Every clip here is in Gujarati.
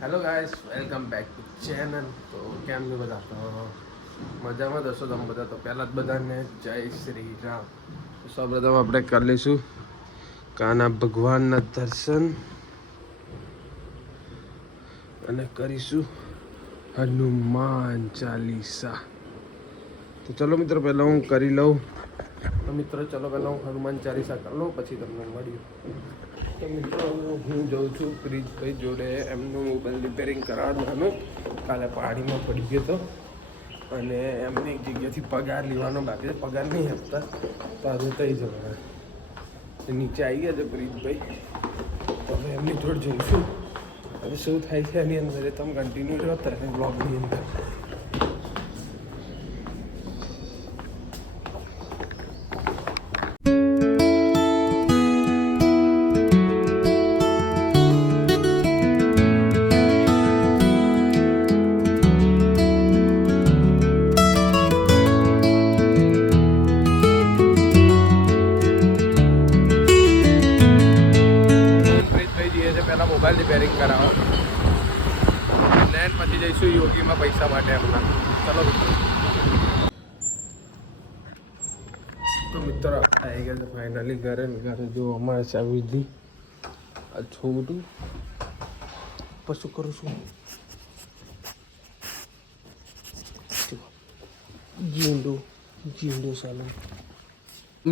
Hello guys, welcome back to channel. તો કેમ છો બધા? તો મજામાં દસો તમે બધા? તો પહેલાં જ બધાને જય શ્રી રામ. તો સૌપ્રથમ આપણે કરી લઈશું કાના ભગવાનના દર્શન અને કરીશું હનુમાન ચાલીસા. તો ચલો મિત્રો, પહેલાં હું કરી લઉં. તો મિત્રો ચલો પહેલાં હું હનુમાન ચાલીસા કરી લઉં, પછી તમને મળ્યું. તો મિત્રો હું જાઉં છું પ્રીતભાઈ જોડે એમનું મોબાઈલ રિપેરિંગ કરાવવાનું. કાલે પાણીમાં પડી ગયો હતો અને એમને એક જગ્યાથી પગાર લેવાનો બાકી છે. પગાર નહીં આપતા તો આજે થઈ જવાના. નીચે આવી ગયા છે પ્રીતભાઈ. તો હવે એમની જોડે જઈશું. હવે શું થાય છે એની અંદર એ તમે કન્ટિન્યુ જોતા રહે બ્લોગની અંદર. મોબાઈલ રિપેરિંગ કરાવો લેન્ડ પછી જઈશું યોગીમાં પૈસા માટે એમના. ચલો તો મિત્રો આવી ગયા છે ફાઇનલી ઘરે. ઘરે જો અમારે ચાવી દીધી. આ છોટું પછી કરું છું જીંડો સાલો.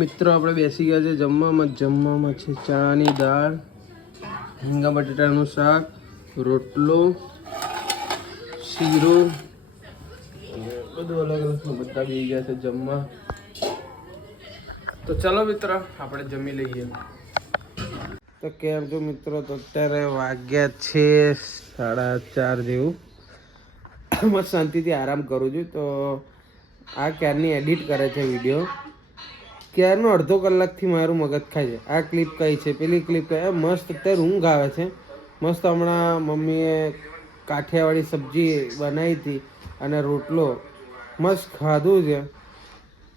મિત્રો આપણે બેસી ગયા છે જમવામાં છે ચણાની દાળ, રીંગણા બટાટાનું શાક, રોટલો, શીરો અને બધું અલગ અલગ બધા બી ગયા છે જમવા. તો ચલો મિત્ર આપણે જમી લઈએ. તો કેમ છો મિત્રો? તો અત્યારે વાગ્યા છે 4:30 જેવું. મસ્ત શાંતિથી આરામ કરું છું. તો આ ક્યારની એડિટ કરે છે વિડીયો. ક્યારનો અડધો કલાકથી મારું મગજ ખાય છે. આ ક્લિપ કઈ છે, પેલી ક્લિપ કઈ. મસ્ત અત્યારે ઊંઘ આવે છે મસ્ત. હમણાં મમ્મીએ કાઠિયાવાડી સબ્જી બનાવી હતી અને રોટલો મસ્ત ખાધું છે.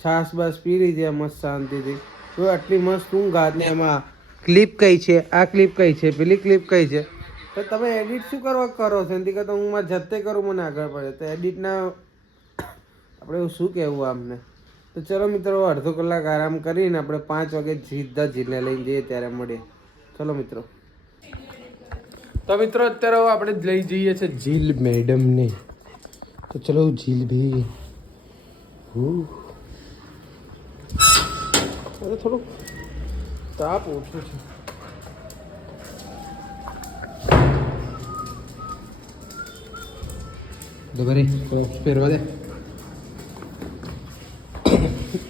છાશ બાસ પી છે મસ્ત શાંતિથી. તો આટલી મસ્ત ઊંઘ આવે ને એમાં ક્લિપ કઈ છે, આ ક્લિપ કઈ છે, પેલી ક્લિપ કઈ છે. તો તમે એડિટ શું કરવા કરો છો? એનાથી કરતાં હું મારે જતે કરું, મને આગળ પડે. તો એડિટના આપણે એવું શું કહેવું આમને. તો ચલો મિત્રો અડધો કલાક આરામ કરીને આપણે 5 વાગે સીધા જીલને લઈને જઈએ ત્યારે મળીએ. ચલો મિત્રો. તો મિત્રો અત્યારે આપણે લઈ જઈએ છીએ જીલ મેડમને. તો ચલો જીલ ભાઈ. અરે થોડુંક તાપ ઓછું છે. દબરે પહેરવા દે.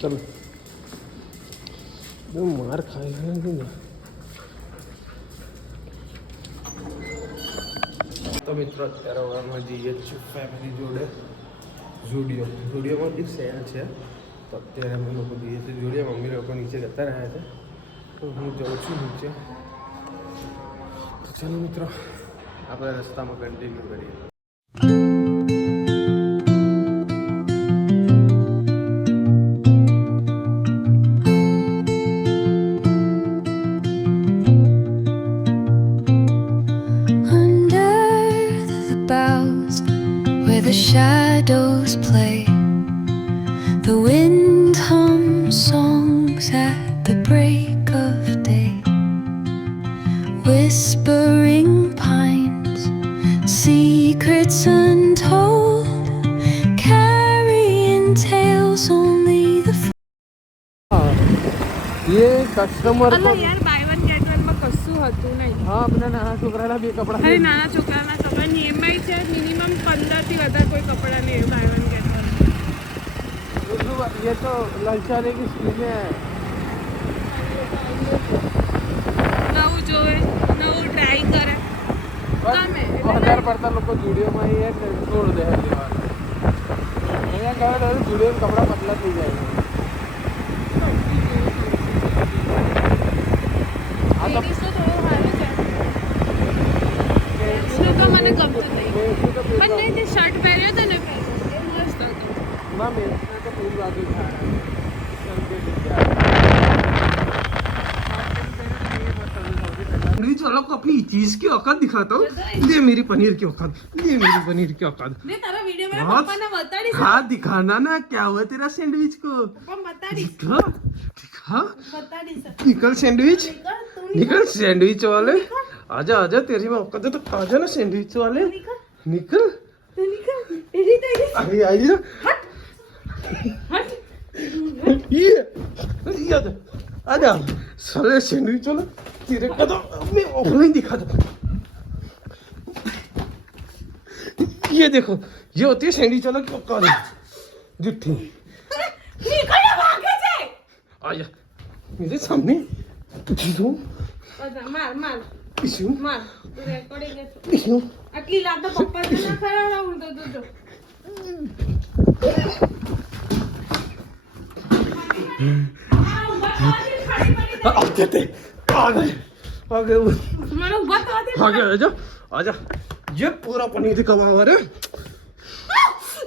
ચલો માર ખાઈ ને. તો મિત્રો અત્યારે અમે જઈએ છીએ ફેમિલી જોડે ઝુડિયોમાં બી સેલ છે. તો અત્યારે અમે લોકો જઈએ છીએ ઝુડિયો. મમ્મી લોકો નીચે જતા રહ્યા છે તો હું જાઉં છું નીચે. તો ચાલો મિત્રો આપણે રસ્તામાં કન્ટિન્યુ કરીએ. The shadows play, the wind hums songs at the break of day, whispering pines, secrets untold, carrying tales only the ये कस्टमर અલા યાર બાય વન ગેટ વન માં કશું હતું નહીં. હા આપણા નાના છોકરાના બે કપડા. અરે નાના છોકરાના કપડાની એમઆઈ છે મિનિમમ 15 થી વધારે કોઈ કપડા નહીં બાય વન ગેટ વન. ये तो ललचाने की स्कीम है. નવું જોવે નવું ટ્રાય કરે ગમે. વધારે પડતા લોકો જુડિયોમાં એ છોડ દે લેવાનું. અહીંયા કહે તો જુડિયો કપડા પતલા થઈ જાય. આ તો તો મને ગમતું નહીં. પણ નહીં તે શર્ટ પહેર્યો હતો ને એ મસ્ત હતો. ના મેં તો પૂરી બાજુ થાય. ચલો चलो अपनी चीज की औकात दिखाता हूँ। ये मेरी पनीर की औकात, ये मेरी पनीर की औकात। ને તારા વિડિયો માં हाँ, પપ્પાને બતાડી हाँ दिखाना ना क्या हुआ तेरा सैंडविच को। પપ્પા બતાડી दिखा दिखा, બતાડી निकल सैंडविच, તું निकल सैंडविच वाले। आजा आजा, तेरी में औकात है तो आजा ना सैंडविच वाले, निकल। નિકલ એડી તેડી अरे आइए, હટ ये आजा आजा, साले सैंडविच वाला तेरे का तो मैं ऑफलाइन दिखा दूँ। ये देखो, ये होती है सैंडविच वाला की औकात, जुट्ठी। નિકલ ભાગે છે आजा मेरे सामने, क्यों અચ્છા માર માર क्यों માર તું રેકોર્ડિંગ છે क्यों? આટલી લાત તો પપ્પાને ના ખરાડા હું તો જો आ गए थे, आ गए મને ઉભા થવાથી आ गए, आजा आजा, ये पूरा पनीर का पावर है,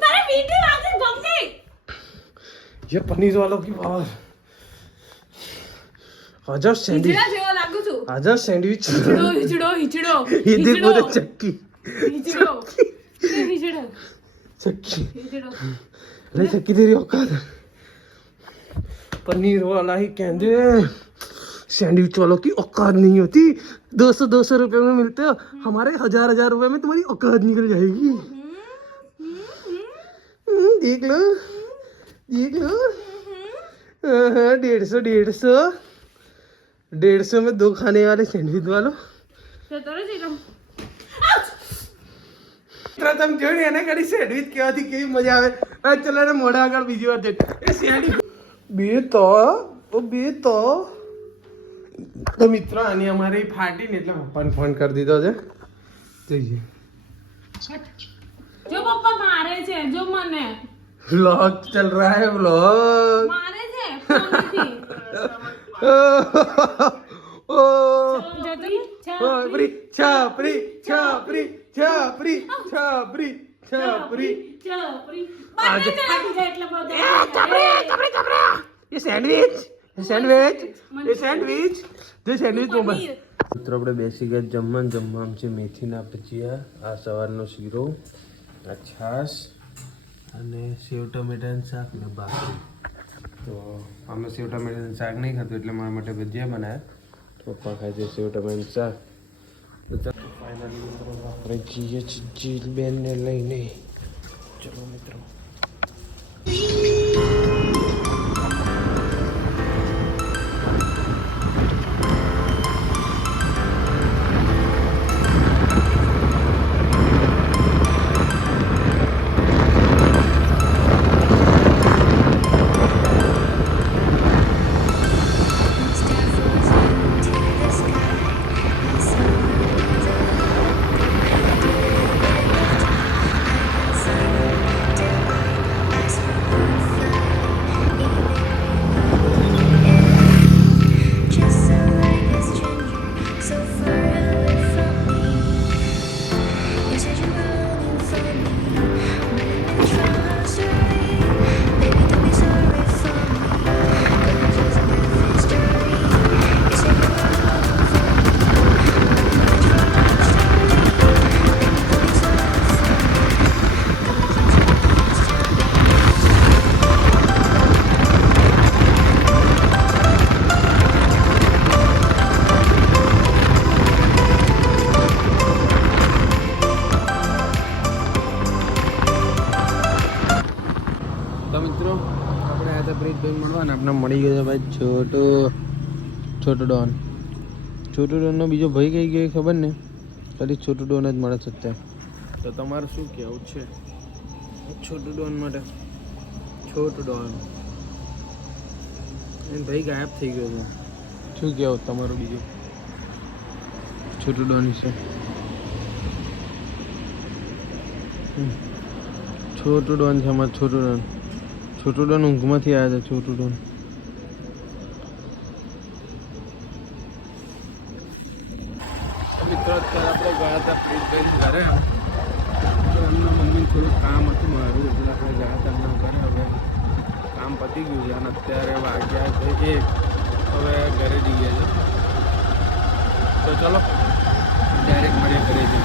તારે વીટી વાગે ગમતી ये पनीर वालों की पावर। आजा सैंडविच, હિજડા જેવો લાગુ છું आजा सैंडविच, હિજડો હિજડો હિજડો ये देख वो देख चक्की હિજડો હિજડો चक्की, હિજડો अरे चक्की तेरी औकात है। पनीर वाला ही कहते हैं, सैंडविच वालों की औकात नहीं होती। 200 रुपए में मिलते हो, हमारे 1000 रुपए में तुम्हारी औकात निकल जाएगी। देख लो देख लो, 150 में 2 खाने वाले सैंडविच वालों। તો તરત જ એકદમ તમે જોઈ એને કડી સેન્ડવિચ કેવાથી કેવી મજા આવે। આ ચલો ને મોઢા આગળ બીજી વાર દેખ એ સેન્ડવિચ બે તો મિત્રો આની અમારી ફાટી ને એટલે પપ્પાને ફોન કરી દીધો છે। જોઈએ જો પપ્પા મારે છે જો મને व्लॉग चल रहा है, व्लॉग। મારે છે ફોનથી ओ જો તમે छापरी छापरी छापरी छापरी छापरी छापरी ચાપરી આજે બાજે ચલાતી જાય એટલે બધે ये सैंडविच ये सैंडविच ये सैंडविच જે સેન્ડવિચ મોબાઈલ મિત્રો આપણે બેસી ગયા જમવામાં છે મેથીના ભજીયા, આ સવારનો શીરો, આ છાશ અને સેવ ટમેટાનું શાક ને ભાખરી। તો અમે સેવ ટમેટાનું શાક નહીં ખાતું એટલે મારા માટે ભજીયા બનાવ્યા, પપ્પા ખાય છે સેવ ટમેટાનું શાક। તો ફાઇનલી મિત્રો આપણે જઈએ છીએ જીલબેનને લઈને। ચલો મિત્રો આપણે મળી ગયો છે ભાઈ છોટો ડોનનો બીજો ભાઈ કઈ ગયો ખબર ને, ખાલી છોટો ડોન જ મળે છે અત્યારે। તો તમારું શું કહેવું છે છોટો ડોન માટે? છોટો ડોન એ ભાઈ ગાયબ થઈ ગયો છે, શું કહેવું તમારું બીજું છોટો ડોન વિશે? છોટો ડોન છે અમારો છોટો ડોન ઊંઘમાંથી આવ્યા હતા। છોટો ડોન મિત્રો અત્યારે આપણે ગયા હતા પ્રીતભાઈ ઘરે, એમના મમ્મી થોડું કામ હતું મારું એટલે આપણે ગયા હતા એમના ઘરે। હવે કામ પતી ગયું છે અને અત્યારે વાગ્યા છે 1, હવે ઘરે જઈએ છીએ। તો ચલો ડાયરેક્ટ મળ્યા કરે છે.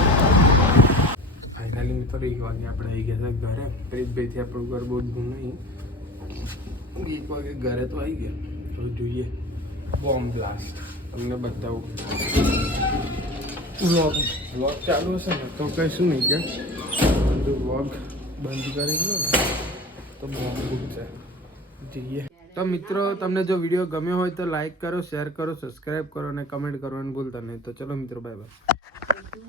ફાઇનલી મિત્રો 1 વાગે આપણે આવી ગયા હતા ઘરે. પ્રીતભાઈથી આપણું ઘર બહુ દૂર નહીં, 1 વાગે ઘરે તો આવી ગયા. તો જોઈએ બોમ્બ બ્લાસ્ટ તમને બતાવું. વ્લોગ ચાલુ હશે ને તો કહીશું નહીં કે જો વ્લોગ બંધ કરી દો ને તો બોમ્બ ફૂટશે. જઈએ. તો મિત્રો તમને જો વિડીયો ગમ્યો હોય તો લાઈક કરો, શેર કરો, સબસ્ક્રાઈબ કરો અને કમેન્ટ કરવાનું ભૂલતા નહીં. તો ચલો મિત્રો, બાય બાય.